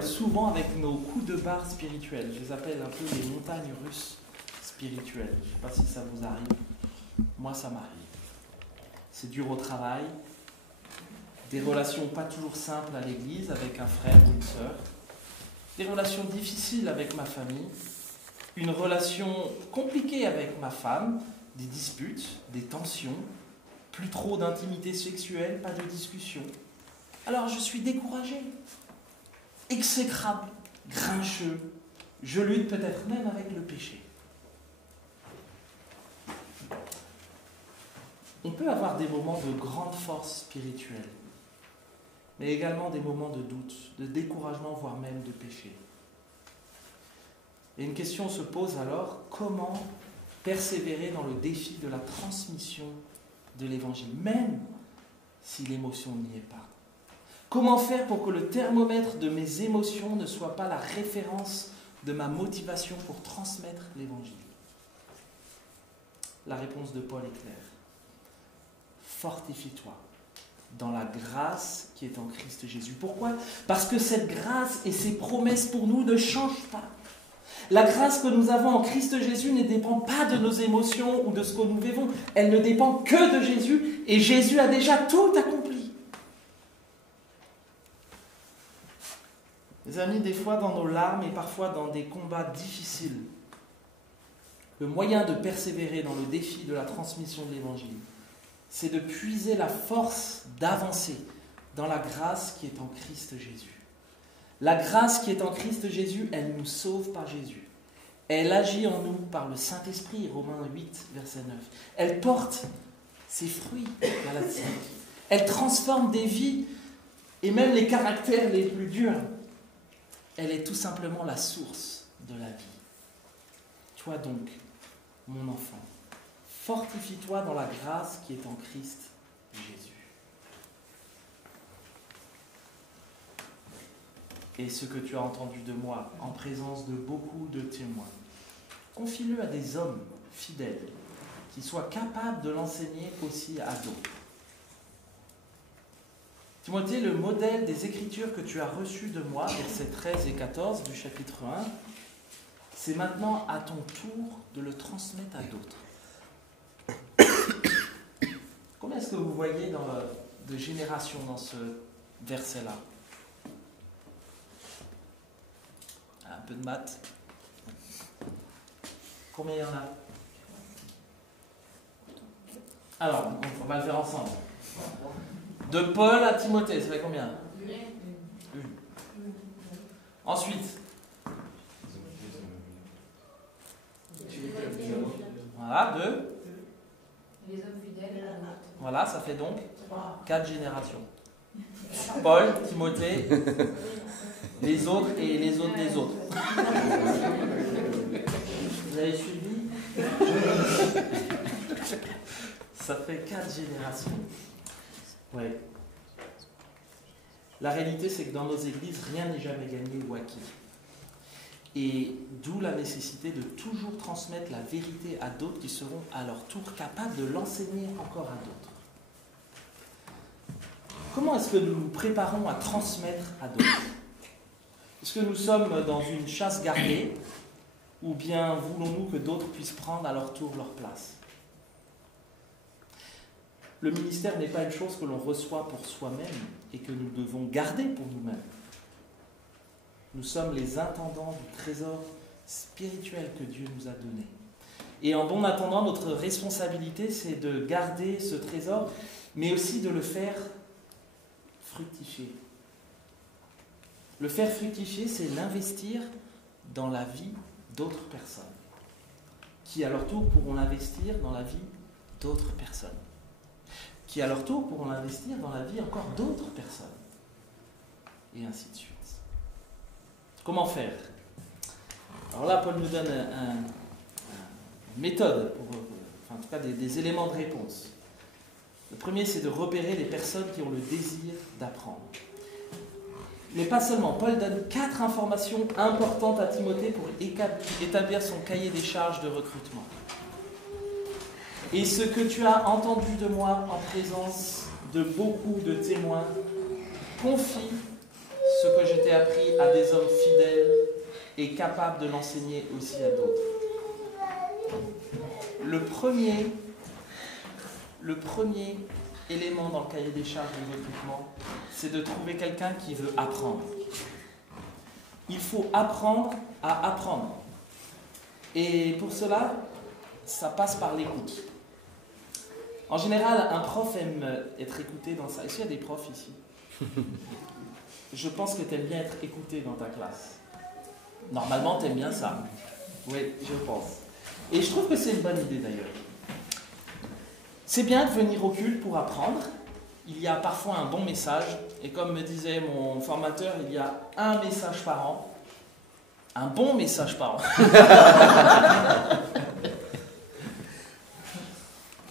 Souvent avec nos coups de barre spirituels. Je les appelle un peu les montagnes russes spirituelles. Je ne sais pas si ça vous arrive. Moi, ça m'arrive. C'est dur au travail. Des relations pas toujours simples à l'église avec un frère ou une sœur. Des relations difficiles avec ma famille. Une relation compliquée avec ma femme. Des disputes, des tensions. Plus trop d'intimité sexuelle, pas de discussion. Alors je suis découragé. Exécrable, grincheux, je lutte peut-être même avec le péché. On peut avoir des moments de grande force spirituelle, mais également des moments de doute, de découragement, voire même de péché. Et une question se pose alors, comment persévérer dans le défi de la transmission de l'Évangile, même si l'émotion n'y est pas? Comment faire pour que le thermomètre de mes émotions ne soit pas la référence de ma motivation pour transmettre l'Évangile? La réponse de Paul est claire. Fortifie-toi dans la grâce qui est en Christ Jésus. Pourquoi? Parce que cette grâce et ses promesses pour nous ne changent pas. La grâce que nous avons en Christ Jésus ne dépend pas de nos émotions ou de ce que nous vivons. Elle ne dépend que de Jésus et Jésus a déjà tout accompli. Mes amis, des fois dans nos larmes et parfois dans des combats difficiles, le moyen de persévérer dans le défi de la transmission de l'Évangile, c'est de puiser la force d'avancer dans la grâce qui est en Christ Jésus. La grâce qui est en Christ Jésus, elle nous sauve par Jésus. Elle agit en nous par le Saint-Esprit, Romains 8, verset 9. Elle porte ses fruits, Galates 5. Elle transforme des vies et même les caractères les plus durs. Elle est tout simplement la source de la vie. Toi donc, mon enfant, fortifie-toi dans la grâce qui est en Christ Jésus. Et ce que tu as entendu de moi, en présence de beaucoup de témoins, confie-le à des hommes fidèles, qui soient capables de l'enseigner aussi à d'autres. Timothée, le modèle des Écritures que tu as reçu de moi, versets 13 et 14 du chapitre 1, c'est maintenant à ton tour de le transmettre à d'autres. Combien est-ce que vous voyez de générations dans ce verset-là? Un peu de maths. Combien il y en a? Alors, on va le faire ensemble. De Paul à Timothée, ça fait combien? Une. Ensuite. Voilà, deux. Les hommes fidèles. Voilà, ça fait donc 4 générations. Paul, Timothée, les autres et les autres des autres. Vous avez suivi? Ça fait 4 générations. Ouais. La réalité, c'est que dans nos églises, rien n'est jamais gagné ou acquis. Et d'où la nécessité de toujours transmettre la vérité à d'autres qui seront à leur tour capables de l'enseigner encore à d'autres. Comment est-ce que nous nous préparons à transmettre à d'autres? Est-ce que nous sommes dans une chasse gardée ou bien voulons-nous que d'autres puissent prendre à leur tour leur place? Le ministère n'est pas une chose que l'on reçoit pour soi-même et que nous devons garder pour nous-mêmes. Nous sommes les intendants du trésor spirituel que Dieu nous a donné. Et en bon attendant, notre responsabilité, c'est de garder ce trésor, mais aussi de le faire fructifier. Le faire fructifier, c'est l'investir dans la vie d'autres personnes, qui à leur tour pourront l'investir dans la vie d'autres personnes, qui à leur tour pourront l'investir dans la vie encore d'autres personnes, et ainsi de suite. Comment faire? Alors là, Paul nous donne une méthode, en tout cas des éléments de réponse. Le premier, c'est de repérer les personnes qui ont le désir d'apprendre. Mais pas seulement. Paul donne 4 informations importantes à Timothée pour établir son cahier des charges de recrutement. Et ce que tu as entendu de moi en présence de beaucoup de témoins, confie ce que je t'ai appris à des hommes fidèles et capables de l'enseigner aussi à d'autres. Le premier élément dans le cahier des charges du recrutement, c'est de trouver quelqu'un qui veut apprendre. Il faut apprendre à apprendre. Et pour cela, ça passe par l'écoute. En général, un prof aime être écouté dans ça. Est-ce qu'il y a des profs ici? Je pense que tu aimes bien être écouté dans ta classe. Normalement, tu aimes bien ça. Oui, je pense. Et je trouve que c'est une bonne idée d'ailleurs. C'est bien de venir au culte pour apprendre. Il y a parfois un bon message. Et comme me disait mon formateur, il y a un message par an. Un bon message par an.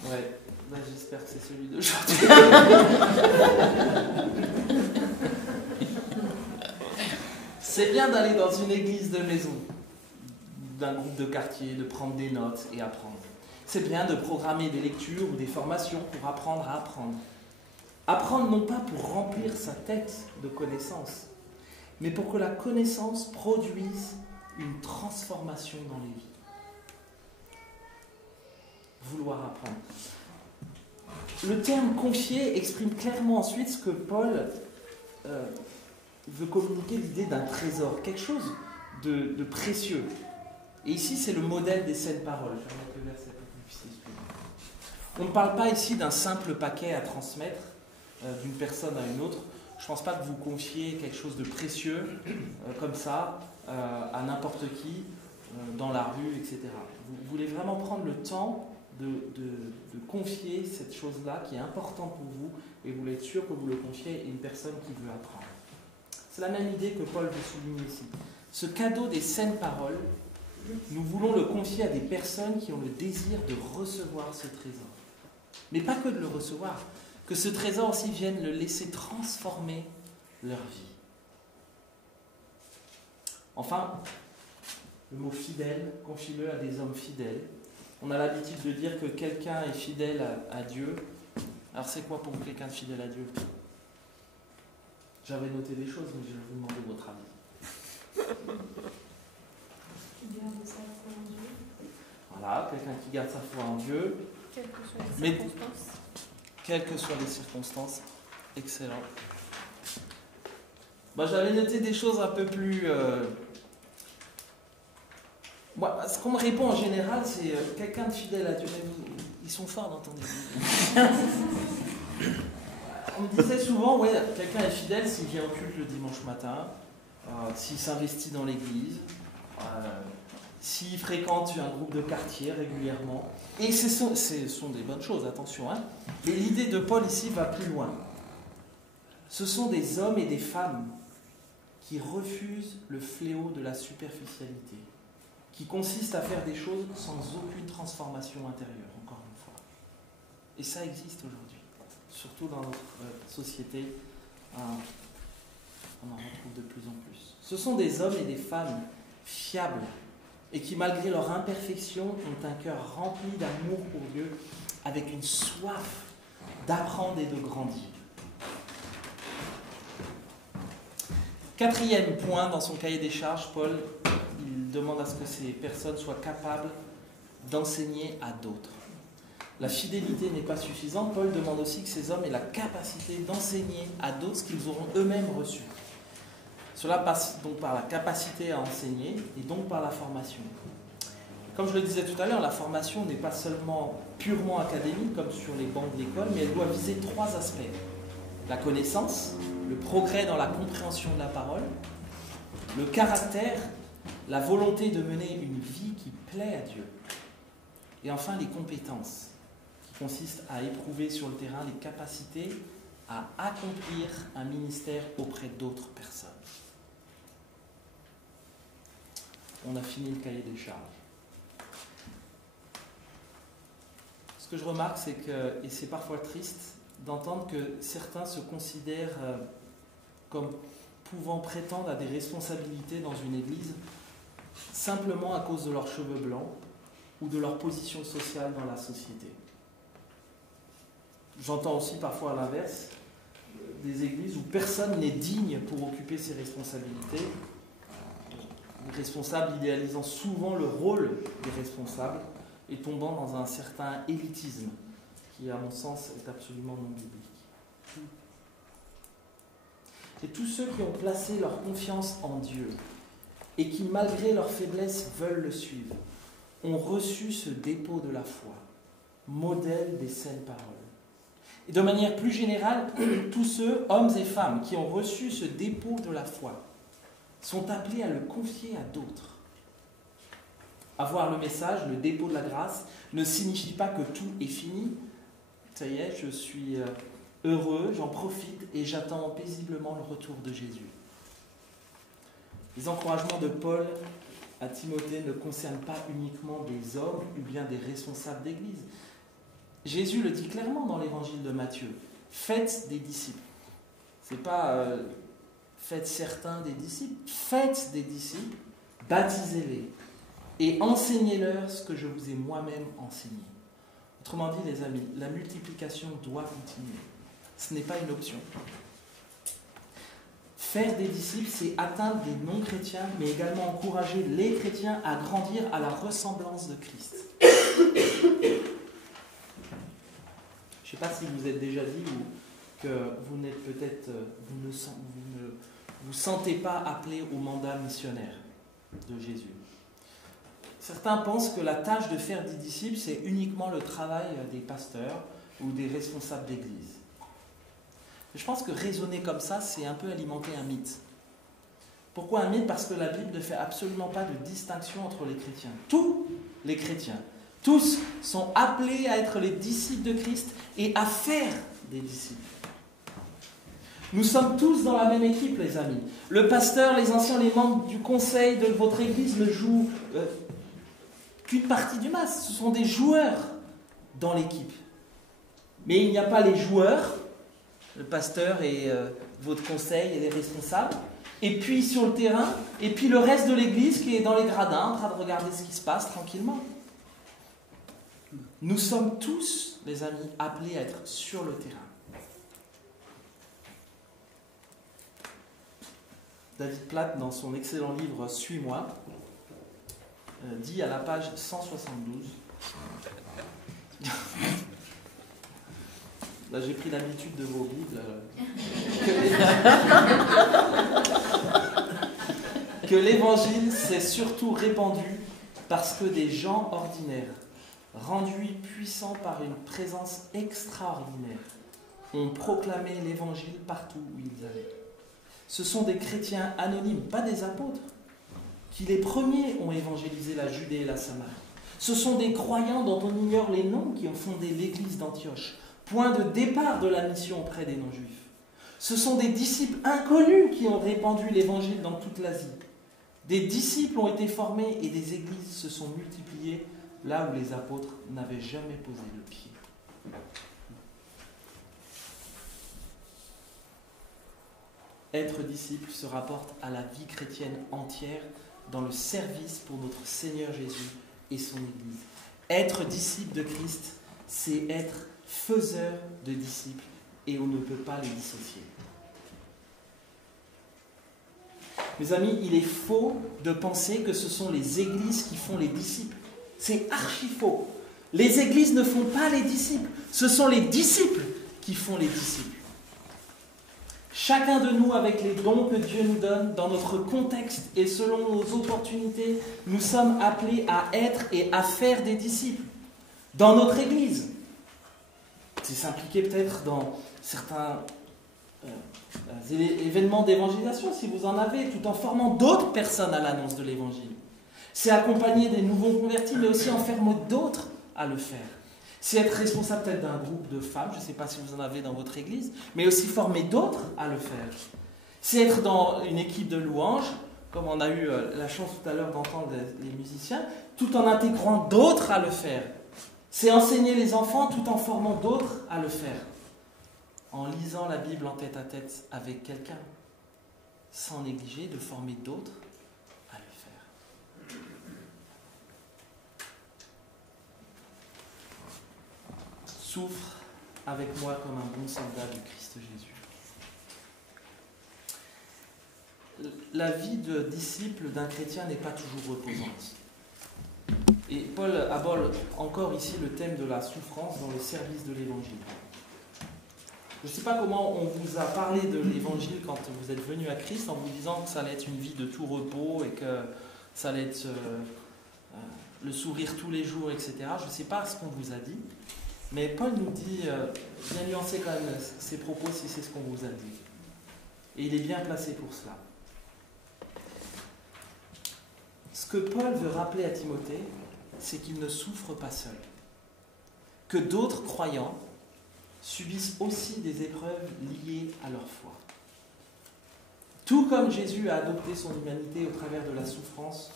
Ouais, là, j'espère que c'est celui d'aujourd'hui. C'est bien d'aller dans une église de maison, d'un groupe de quartier, de prendre des notes et apprendre. C'est bien de programmer des lectures ou des formations pour apprendre à apprendre. Apprendre non pas pour remplir sa tête de connaissances, mais pour que la connaissance produise une transformation dans les vies. Vouloir apprendre. Le terme confier exprime clairement ensuite ce que Paul veut communiquer, l'idée d'un trésor, quelque chose de précieux. Et ici, c'est le modèle des saintes paroles. Je vais mettre le verset pour que vous puissiez suivre. On ne parle pas ici d'un simple paquet à transmettre d'une personne à une autre. Je ne pense pas que vous confiez quelque chose de précieux comme ça à n'importe qui dans la rue, etc. Vous voulez vraiment prendre le temps de confier cette chose-là qui est importante pour vous et vous voulez être sûr que vous le confiez à une personne qui veut apprendre. C'est la même idée que Paul veut souligner ici. Ce cadeau des saintes paroles, nous voulons le confier à des personnes qui ont le désir de recevoir ce trésor. Mais pas que de le recevoir, que ce trésor aussi vienne le laisser transformer leur vie. Enfin, le mot fidèle, confie-le à des hommes fidèles. On a l'habitude de dire que quelqu'un est fidèle à Dieu. Alors c'est quoi pour vous quelqu'un de fidèle à Dieu? J'avais noté des choses, mais je vais vous demander votre avis. Qui garde sa foi en Dieu. Voilà, quelqu'un qui garde sa foi en Dieu. Quelles que soient les circonstances. Quelles que soient les circonstances. Excellent. Moi, j'avais noté des choses un peu plus... Moi, ce qu'on me répond en général, c'est quelqu'un de fidèle à Dieu. Mais ils sont forts dans ton église. On me disait souvent, ouais, quelqu'un est fidèle s'il vient au culte le dimanche matin, s'il s'investit dans l'église, s'il fréquente un groupe de quartier régulièrement. Et ce sont des bonnes choses, attention. Hein. Mais l'idée de Paul ici va plus loin. Ce sont des hommes et des femmes qui refusent le fléau de la superficialité, qui consiste à faire des choses sans aucune transformation intérieure, encore une fois. Et ça existe aujourd'hui, surtout dans notre société, on en retrouve de plus en plus. Ce sont des hommes et des femmes fiables et qui, malgré leur imperfection, ont un cœur rempli d'amour pour Dieu, avec une soif d'apprendre et de grandir. Quatrième point dans son cahier des charges, Paul, il demande à ce que ces personnes soient capables d'enseigner à d'autres. La fidélité n'est pas suffisante. Paul demande aussi que ces hommes aient la capacité d'enseigner à d'autres ce qu'ils auront eux-mêmes reçu. Cela passe donc par la capacité à enseigner et donc par la formation. Comme je le disais tout à l'heure, la formation n'est pas seulement purement académique comme sur les bancs de l'école, mais elle doit viser trois aspects. La connaissance, le progrès dans la compréhension de la parole, le caractère, la volonté de mener une vie qui plaît à Dieu. Et enfin, les compétences, qui consistent à éprouver sur le terrain les capacités à accomplir un ministère auprès d'autres personnes. On a fini le cahier des charges. Ce que je remarque, c'est que, et c'est parfois triste, d'entendre que certains se considèrent comme pouvant prétendre à des responsabilités dans une église simplement à cause de leurs cheveux blancs ou de leur position sociale dans la société. J'entends aussi parfois à l'inverse des églises où personne n'est digne pour occuper ses responsabilités. Les responsables idéalisant souvent le rôle des responsables et tombant dans un certain élitisme qui, à mon sens, est absolument non biblique. Et tous ceux qui ont placé leur confiance en Dieu et qui, malgré leur faiblesse, veulent le suivre, ont reçu ce dépôt de la foi, modèle des saines paroles. Et de manière plus générale, tous ceux, hommes et femmes, qui ont reçu ce dépôt de la foi, sont appelés à le confier à d'autres. Avoir le message, le dépôt de la grâce, ne signifie pas que tout est fini. Ça y est, je suis heureux, j'en profite et j'attends paisiblement le retour de Jésus. Les encouragements de Paul à Timothée ne concernent pas uniquement des hommes ou bien des responsables d'église. Jésus le dit clairement dans l'évangile de Matthieu. Faites des disciples. Ce n'est pas faites certains des disciples. Faites des disciples, baptisez-les et enseignez-leur ce que je vous ai moi-même enseigné. Autrement dit, les amis, la multiplication doit continuer. Ce n'est pas une option. Faire des disciples, c'est atteindre des non-chrétiens, mais également encourager les chrétiens à grandir à la ressemblance de Christ. Je ne sais pas si vous êtes déjà dit ou que vous n'êtes peut-être, vous ne vous sentez pas appelé au mandat missionnaire de Jésus. Certains pensent que la tâche de faire des disciples, c'est uniquement le travail des pasteurs ou des responsables d'église. Je pense que raisonner comme ça, c'est un peu alimenter un mythe. Pourquoi un mythe ? Parce que la Bible ne fait absolument pas de distinction entre les chrétiens. Tous les chrétiens, tous sont appelés à être les disciples de Christ et à faire des disciples. Nous sommes tous dans la même équipe, les amis. Le pasteur, les anciens, les membres du conseil de votre église ne jouent qu'une partie du match. Ce sont des joueurs dans l'équipe. Mais il n'y a pas les joueurs, le pasteur et votre conseil et les responsables, et puis sur le terrain, et puis le reste de l'église qui est dans les gradins en train de regarder ce qui se passe tranquillement. Nous sommes tous, les amis, appelés à être sur le terrain. David Platt, dans son excellent livre « Suis-moi », dit à la page 172... Là, j'ai pris l'habitude de vos Bibles. Que l'évangile s'est surtout répandu parce que des gens ordinaires, rendus puissants par une présence extraordinaire, ont proclamé l'évangile partout où ils allaient. Ce sont des chrétiens anonymes, pas des apôtres, qui les premiers ont évangélisé la Judée et la Samarie. Ce sont des croyants dont on ignore les noms qui ont fondé l'église d'Antioche, point de départ de la mission auprès des non-juifs. Ce sont des disciples inconnus qui ont répandu l'évangile dans toute l'Asie. Des disciples ont été formés et des églises se sont multipliées là où les apôtres n'avaient jamais posé le pied. Être disciple se rapporte à la vie chrétienne entière dans le service pour notre Seigneur Jésus et son Église. Être disciple de Christ, c'est être faiseur de disciples et on ne peut pas les dissocier. Mes amis, il est faux de penser que ce sont les églises qui font les disciples. C'est archi faux. Les églises ne font pas les disciples. Ce sont les disciples qui font les disciples. Chacun de nous, avec les dons que Dieu nous donne, dans notre contexte et selon nos opportunités, nous sommes appelés à être et à faire des disciples. Dans notre Église, c'est s'impliquer peut-être dans certains événements d'évangélisation, si vous en avez, tout en formant d'autres personnes à l'annonce de l'Évangile. C'est accompagner des nouveaux convertis, mais aussi en former d'autres à le faire. C'est être responsable peut-être d'un groupe de femmes, je ne sais pas si vous en avez dans votre église, mais aussi former d'autres à le faire. C'est être dans une équipe de louanges, comme on a eu la chance tout à l'heure d'entendre les musiciens, tout en intégrant d'autres à le faire. C'est enseigner les enfants tout en formant d'autres à le faire. En lisant la Bible en tête-à-tête avec quelqu'un, sans négliger de former d'autres à le faire. Souffre avec moi comme un bon soldat du Christ Jésus. la vie de disciple d'un chrétien n'est pas toujours reposante. Et Paul aborde encore ici le thème de la souffrance dans le service de l'Évangile. Je ne sais pas comment on vous a parlé de l'Évangile quand vous êtes venu à Christ en vous disant que ça allait être une vie de tout repos et que ça allait être le sourire tous les jours, etc. Je ne sais pas ce qu'on vous a dit, mais Paul nous dit, bien nuancer quand même ses propos si c'est ce qu'on vous a dit. Et il est bien placé pour cela. Ce que Paul veut rappeler à Timothée, c'est qu'il ne souffre pas seul. Que d'autres croyants subissent aussi des épreuves liées à leur foi. Tout comme Jésus a adopté son humanité au travers de la souffrance,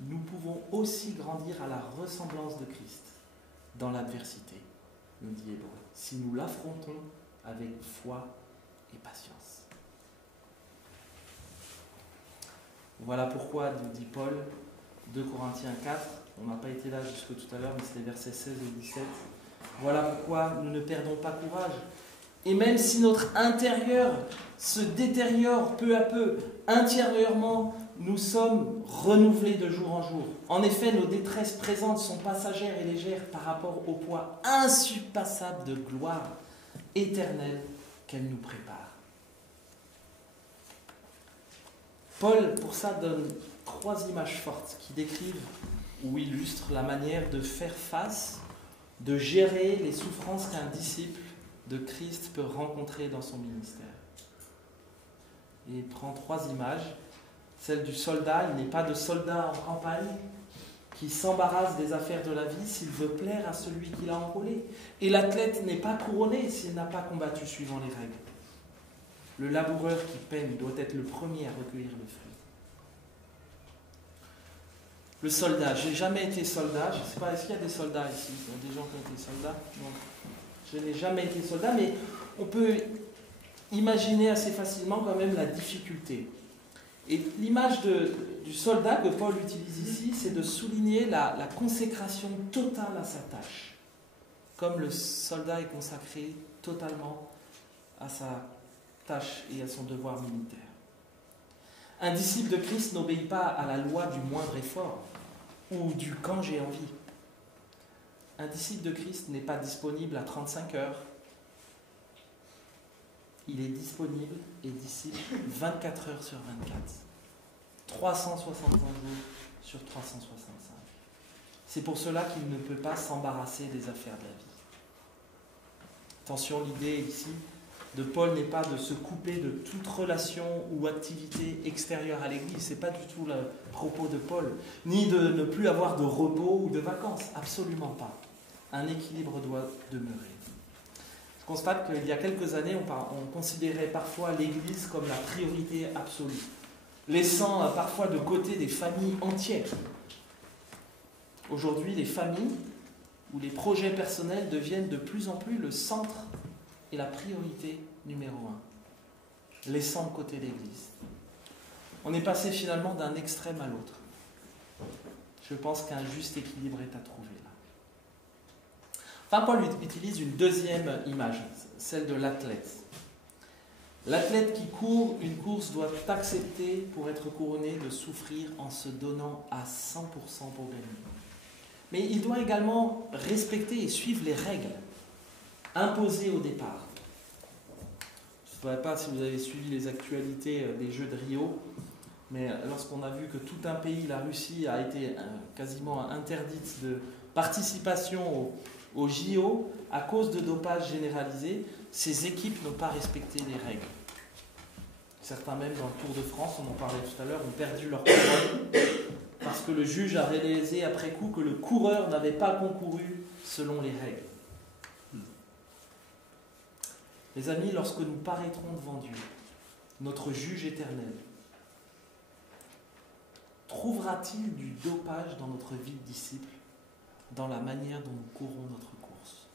nous pouvons aussi grandir à la ressemblance de Christ dans l'adversité, nous dit Hébreu, si nous l'affrontons avec foi et patience. Voilà pourquoi, nous dit Paul, 2 Corinthiens 4, on n'a pas été là jusque tout à l'heure, mais c'est les versets 16 et 17. Voilà pourquoi nous ne perdons pas courage. Et même si notre intérieur se détériore peu à peu, intérieurement, nous sommes renouvelés de jour en jour. En effet, nos détresses présentes sont passagères et légères par rapport au poids insurpassable de gloire éternelle qu'elle nous prépare. Paul, pour ça, donne 3 images fortes qui décrivent ou illustrent la manière de faire face, de gérer les souffrances qu'un disciple de Christ peut rencontrer dans son ministère. Et il prend 3 images. Celle du soldat, il n'est pas de soldat en campagne qui s'embarrasse des affaires de la vie s'il veut plaire à celui qui l'a enrôlé. Et l'athlète n'est pas couronné s'il n'a pas combattu suivant les règles. Le laboureur qui peine doit être le premier à recueillir le fruit. Le soldat, j'ai jamais été soldat, je ne sais pas, est-ce qu'il y a des soldats ici? Il y a des gens qui ont été soldats? Non. Je n'ai jamais été soldat, mais on peut imaginer assez facilement quand même la difficulté. Et l'image du soldat que Paul utilise ici, c'est de souligner la consécration totale à sa tâche. Comme le soldat est consacré totalement à sa tâche et à son devoir militaire. Un disciple de Christ n'obéit pas à la loi du moindre effort ou du quand j'ai envie. Un disciple de Christ n'est pas disponible à 35 heures. Il est disponible et disciple 24 heures sur 24. 365 jours sur 365. C'est pour cela qu'il ne peut pas s'embarrasser des affaires de la vie. Attention, l'idée ici de Paul n'est pas de se couper de toute relation ou activité extérieure à l'Église. Ce n'est pas du tout le propos de Paul. Ni de ne plus avoir de repos ou de vacances. Absolument pas. Un équilibre doit demeurer. Je constate qu'il y a quelques années, on considérait parfois l'Église comme la priorité absolue, laissant parfois de côté des familles entières. Aujourd'hui, les familles ou les projets personnels deviennent de plus en plus le centre et la priorité numéro 1, laissant de côté l'Église. On est passé finalement d'un extrême à l'autre. Je pense qu'un juste équilibre est à trouver là. Enfin, Paul utilise une deuxième image, celle de l'athlète. L'athlète qui court une course doit accepter, pour être couronné, de souffrir en se donnant à 100% pour gagner. Mais il doit également respecter et suivre les règles imposées au départ. Je ne sais pas si vous avez suivi les actualités des Jeux de Rio, mais lorsqu'on a vu que tout un pays, la Russie, a été quasiment interdite de participation aux JO à cause de dopage généralisé, ces équipes n'ont pas respecté les règles. Certains même dans le Tour de France, on en parlait tout à l'heure, ont perdu leur couronne parce que le juge a réalisé après coup que le coureur n'avait pas concouru selon les règles. Les amis, lorsque nous paraîtrons devant Dieu, notre juge éternel, trouvera-t-il du dopage dans notre vie de disciple, dans la manière dont nous courons notre course?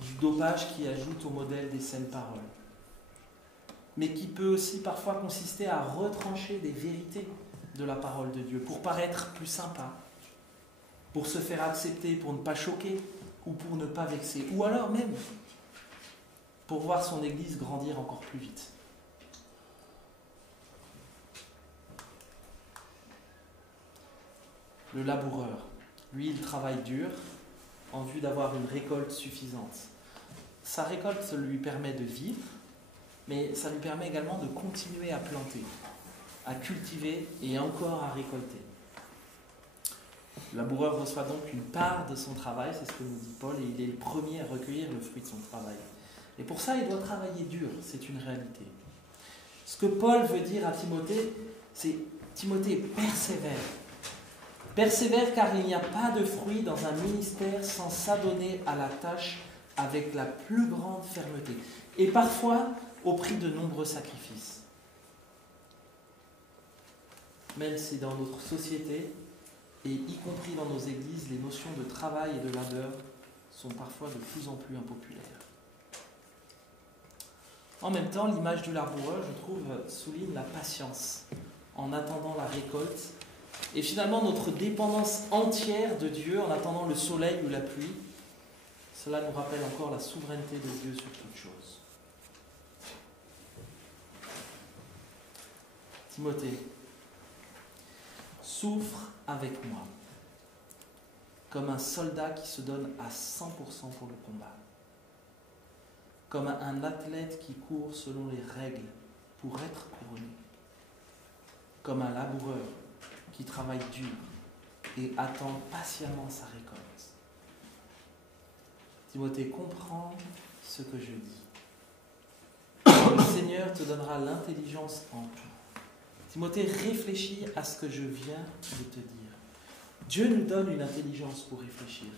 Du dopage qui ajoute au modèle des saines paroles, mais qui peut aussi parfois consister à retrancher des vérités de la parole de Dieu pour paraître plus sympa, pour se faire accepter, pour ne pas choquer ou pour ne pas vexer, ou alors même pour voir son Église grandir encore plus vite. Le laboureur, lui, il travaille dur en vue d'avoir une récolte suffisante. Sa récolte lui permet de vivre, mais ça lui permet également de continuer à planter, à cultiver et encore à récolter. Le laboureur reçoit donc une part de son travail, c'est ce que nous dit Paul, et il est le premier à recueillir le fruit de son travail. Et pour ça, il doit travailler dur, c'est une réalité. Ce que Paul veut dire à Timothée, c'est « Timothée, persévère ». Persévère car il n'y a pas de fruit dans un ministère sans s'adonner à la tâche avec la plus grande fermeté. Et parfois, au prix de nombreux sacrifices. Même si dans notre société, et y compris dans nos églises, les notions de travail et de labeur sont parfois de plus en plus impopulaires. En même temps, l'image du laboureur, je trouve, souligne la patience en attendant la récolte et finalement notre dépendance entière de Dieu en attendant le soleil ou la pluie. Cela nous rappelle encore la souveraineté de Dieu sur toute chose. Timothée, souffre avec moi, comme un soldat qui se donne à 100% pour le combat, comme un athlète qui court selon les règles pour être couronné, comme un laboureur qui travaille dur et attend patiemment sa récolte. Timothée, comprends ce que je dis. Le Seigneur te donnera l'intelligence en tout. Timothée, réfléchis à ce que je viens de te dire. Dieu nous donne une intelligence pour réfléchir.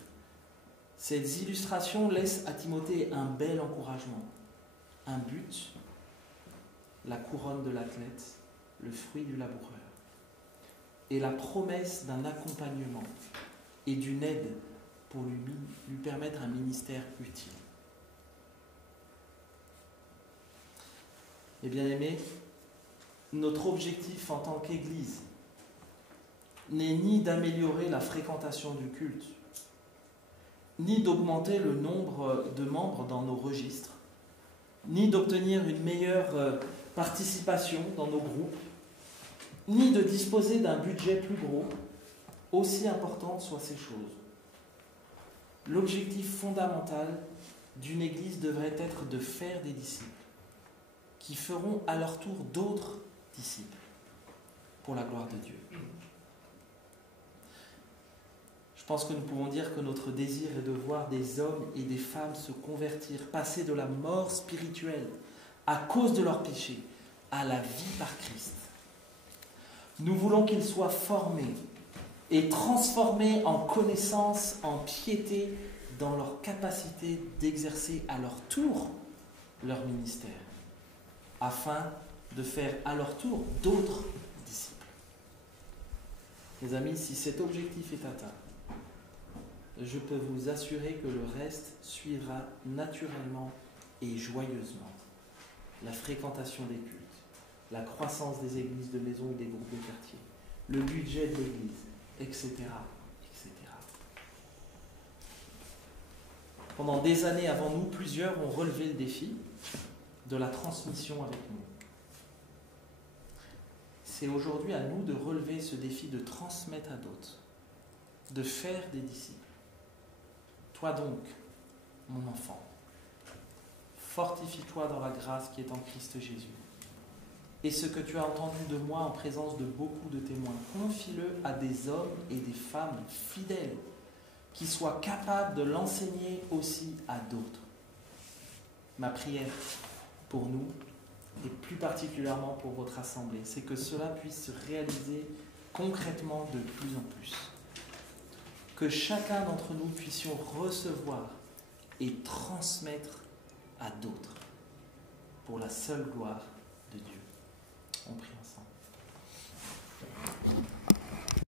Ces illustrations laissent à Timothée un bel encouragement, un but, la couronne de l'athlète, le fruit du laboureur, et la promesse d'un accompagnement et d'une aide pour lui permettre un ministère utile. Et bien aimés, notre objectif en tant qu'Église n'est ni d'améliorer la fréquentation du culte, ni d'augmenter le nombre de membres dans nos registres, ni d'obtenir une meilleure participation dans nos groupes, ni de disposer d'un budget plus gros, aussi importantes soient ces choses. L'objectif fondamental d'une Église devrait être de faire des disciples, qui feront à leur tour d'autres disciples, pour la gloire de Dieu. Je pense que nous pouvons dire que notre désir est de voir des hommes et des femmes se convertir, passer de la mort spirituelle à cause de leur péché à la vie par Christ. Nous voulons qu'ils soient formés et transformés en connaissance, en piété, dans leur capacité d'exercer à leur tour leur ministère, afin de faire à leur tour d'autres disciples. Mes amis, si cet objectif est atteint, je peux vous assurer que le reste suivra naturellement et joyeusement. La fréquentation des cultes, la croissance des églises de maison et des groupes de quartier, le budget de l'église, etc., etc. Pendant des années avant nous, plusieurs ont relevé le défi de la transmission avec nous. C'est aujourd'hui à nous de relever ce défi de transmettre à d'autres, de faire des disciples. Toi donc, mon enfant, fortifie-toi dans la grâce qui est en Christ Jésus. Et ce que tu as entendu de moi en présence de beaucoup de témoins, confie-le à des hommes et des femmes fidèles qui soient capables de l'enseigner aussi à d'autres. Ma prière pour nous, et plus particulièrement pour votre assemblée, c'est que cela puisse se réaliser concrètement de plus en plus. Que chacun d'entre nous puissions recevoir et transmettre à d'autres pour la seule gloire de Dieu. On prie ensemble.